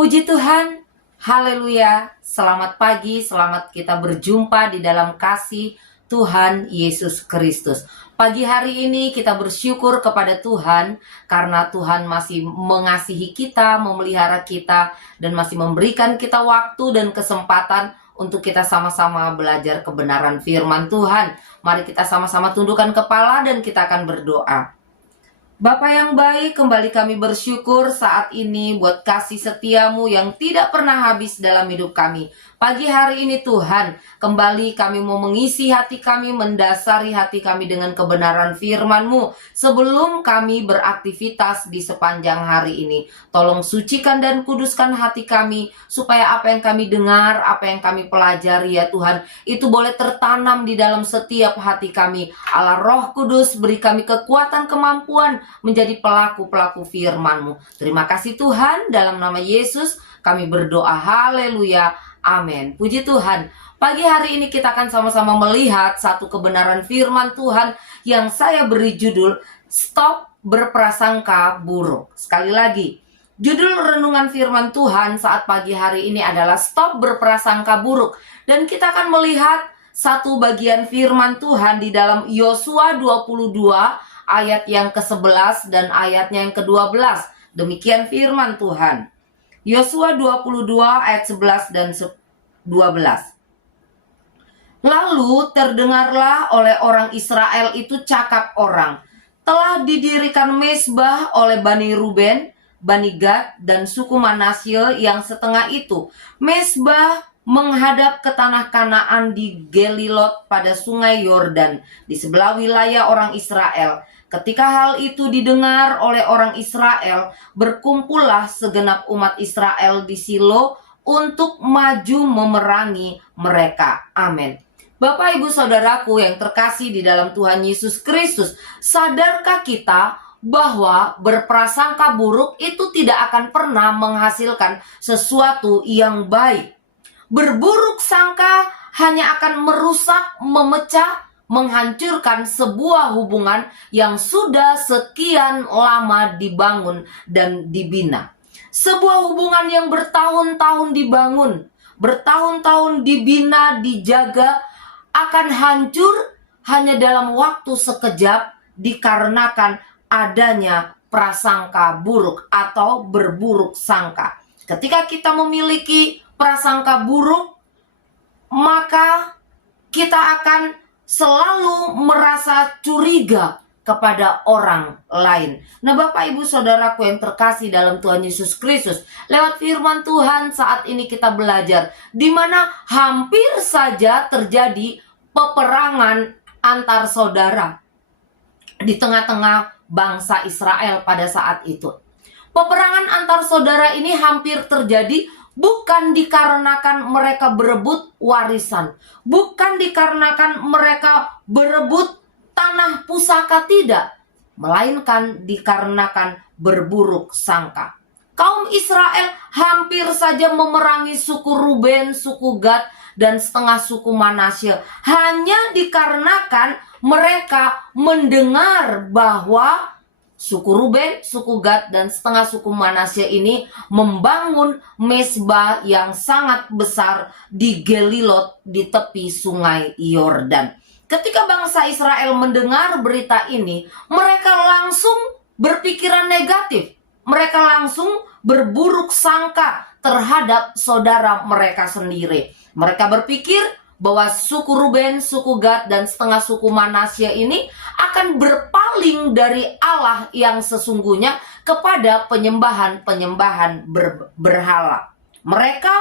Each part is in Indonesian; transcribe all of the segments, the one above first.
Puji Tuhan, haleluya, selamat pagi, selamat kita berjumpa di dalam kasih Tuhan Yesus Kristus. Pagi hari ini kita bersyukur kepada Tuhan karena Tuhan masih mengasihi kita, memelihara kita, dan masih memberikan kita waktu dan kesempatan untuk kita sama-sama belajar kebenaran firman Tuhan. Mari kita sama-sama tundukkan kepala dan kita akan berdoa. Bapa yang baik, kembali kami bersyukur saat ini buat kasih setiamu yang tidak pernah habis dalam hidup kami. Pagi hari ini Tuhan, kembali kami mau mengisi hati kami, mendasari hati kami dengan kebenaran firman-Mu sebelum kami beraktivitas di sepanjang hari ini. Tolong sucikan dan kuduskan hati kami, supaya apa yang kami dengar, apa yang kami pelajari ya Tuhan, itu boleh tertanam di dalam setiap hati kami. Allah Roh Kudus, beri kami kekuatan, kemampuan menjadi pelaku-pelaku firman-Mu. Terima kasih Tuhan, dalam nama Yesus kami berdoa, haleluya, amin. Puji Tuhan, pagi hari ini kita akan sama-sama melihat satu kebenaran firman Tuhan yang saya beri judul Stop Berprasangka Buruk. Sekali lagi, judul renungan firman Tuhan saat pagi hari ini adalah Stop Berprasangka Buruk. Dan kita akan melihat satu bagian firman Tuhan di dalam Yosua 22 ayat yang ke-11 dan ayatnya yang ke-12. Demikian firman Tuhan. Yosua 22 ayat 11 dan 12. Lalu terdengarlah oleh orang Israel itu cakap orang, telah didirikan mezbah oleh Bani Ruben, Bani Gad, dan suku Manasye yang setengah itu. Mezbah menghadap ke tanah Kanaan di Gelilot pada sungai Yordan, di sebelah wilayah orang Israel. Ketika hal itu didengar oleh orang Israel, berkumpullah segenap umat Israel di Silo untuk maju memerangi mereka. Amin. Bapak, Ibu, Saudaraku yang terkasih di dalam Tuhan Yesus Kristus, sadarkah kita bahwa berprasangka buruk itu tidak akan pernah menghasilkan sesuatu yang baik? Berburuk sangka hanya akan merusak, memecah, menghancurkan sebuah hubungan yang sudah sekian lama dibangun dan dibina. Sebuah hubungan yang bertahun-tahun dibangun, bertahun-tahun dibina, dijaga, akan hancur hanya dalam waktu sekejap dikarenakan adanya prasangka buruk atau berburuk sangka. Ketika kita memiliki prasangka buruk, maka kita akan selalu merasa curiga kepada orang lain. Nah, Bapak, Ibu, Saudaraku yang terkasih dalam Tuhan Yesus Kristus, lewat firman Tuhan saat ini kita belajar di mana hampir saja terjadi peperangan antar saudara di tengah-tengah bangsa Israel pada saat itu. Peperangan antar saudara ini hampir terjadi bukan dikarenakan mereka berebut warisan, bukan dikarenakan mereka berebut tanah pusaka, tidak, melainkan dikarenakan berburuk sangka. Kaum Israel hampir saja memerangi suku Ruben, suku Gad, dan setengah suku Manasye hanya dikarenakan mereka mendengar bahwa suku Ruben, suku Gad, dan setengah suku Manasye ini membangun mezbah yang sangat besar di Gelilot di tepi sungai Yordan. Ketika bangsa Israel mendengar berita ini, mereka langsung berpikiran negatif. Mereka langsung berburuk sangka terhadap saudara mereka sendiri. Mereka berpikir bahwa suku Ruben, suku Gad, dan setengah suku Manasye ini akan berpaling dari Allah yang sesungguhnya kepada penyembahan-penyembahan berhala. Mereka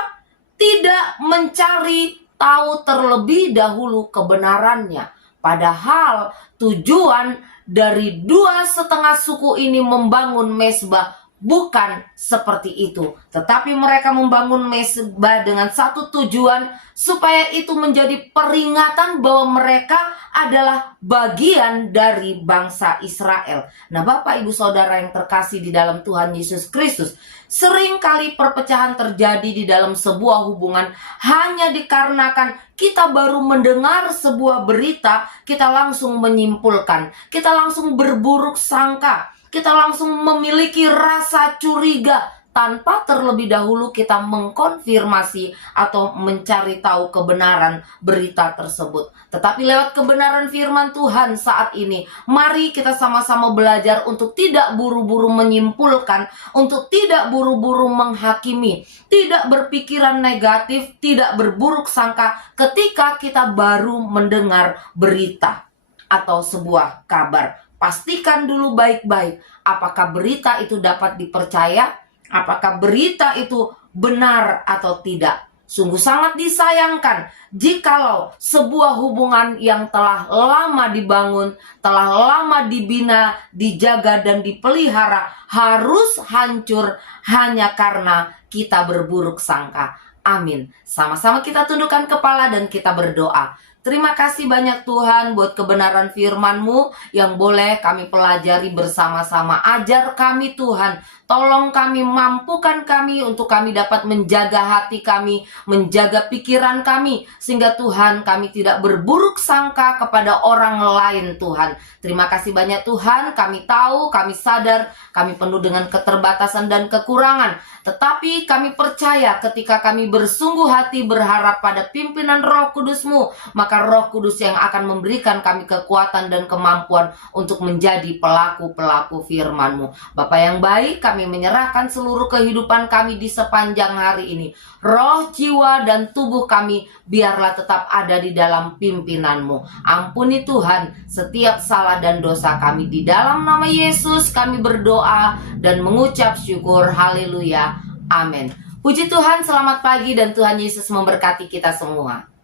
tidak mencari tahu terlebih dahulu kebenarannya. Padahal tujuan dari dua setengah suku ini membangun mezbah bukan seperti itu, tetapi mereka membangun mezbah dengan satu tujuan, supaya itu menjadi peringatan bahwa mereka adalah bagian dari bangsa Israel. Nah, Bapak, Ibu, Saudara yang terkasih di dalam Tuhan Yesus Kristus, seringkali perpecahan terjadi di dalam sebuah hubungan hanya dikarenakan kita baru mendengar sebuah berita, kita langsung menyimpulkan, kita langsung berburuk sangka, kita langsung memiliki rasa curiga tanpa terlebih dahulu kita mengkonfirmasi atau mencari tahu kebenaran berita tersebut. Tetapi lewat kebenaran firman Tuhan saat ini, mari kita sama-sama belajar untuk tidak buru-buru menyimpulkan, untuk tidak buru-buru menghakimi, tidak berpikiran negatif, tidak berburuk sangka ketika kita baru mendengar berita atau sebuah kabar. Pastikan dulu baik-baik apakah berita itu dapat dipercaya, apakah berita itu benar atau tidak. Sungguh sangat disayangkan jikalau sebuah hubungan yang telah lama dibangun, telah lama dibina, dijaga dan dipelihara harus hancur hanya karena kita berburuk sangka. Amin. Sama-sama kita tundukkan kepala dan kita berdoa. Terima kasih banyak Tuhan buat kebenaran firman-Mu yang boleh kami pelajari bersama-sama. Ajar kami Tuhan, tolong kami, mampukan kami untuk kami dapat menjaga hati kami, menjaga pikiran kami, sehingga Tuhan kami tidak berburuk sangka kepada orang lain Tuhan. Terima kasih banyak Tuhan, kami tahu, kami sadar, kami penuh dengan keterbatasan dan kekurangan. Tetapi kami percaya ketika kami bersungguh hati berharap pada pimpinan Roh Kudus-Mu, maka Roh Kudus yang akan memberikan kami kekuatan dan kemampuan untuk menjadi pelaku-pelaku firman-Mu. Bapa yang baik, kami menyerahkan seluruh kehidupan kami di sepanjang hari ini. Roh, jiwa, dan tubuh kami biarlah tetap ada di dalam pimpinan-Mu. Ampuni Tuhan setiap salah dan dosa kami. Di dalam nama Yesus kami berdoa dan mengucap syukur. Haleluya. Amin. Puji Tuhan, selamat pagi dan Tuhan Yesus memberkati kita semua.